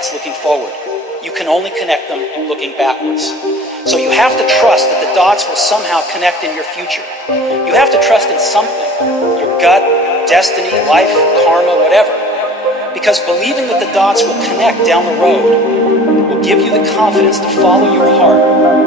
dots looking forward. You can only connect them looking backwards. So you have to trust that the dots will somehow connect in your future. You have to trust in something, your gut, destiny, life, karma, whatever. Because believing that the dots will connect down the road will give you the confidence to follow your heart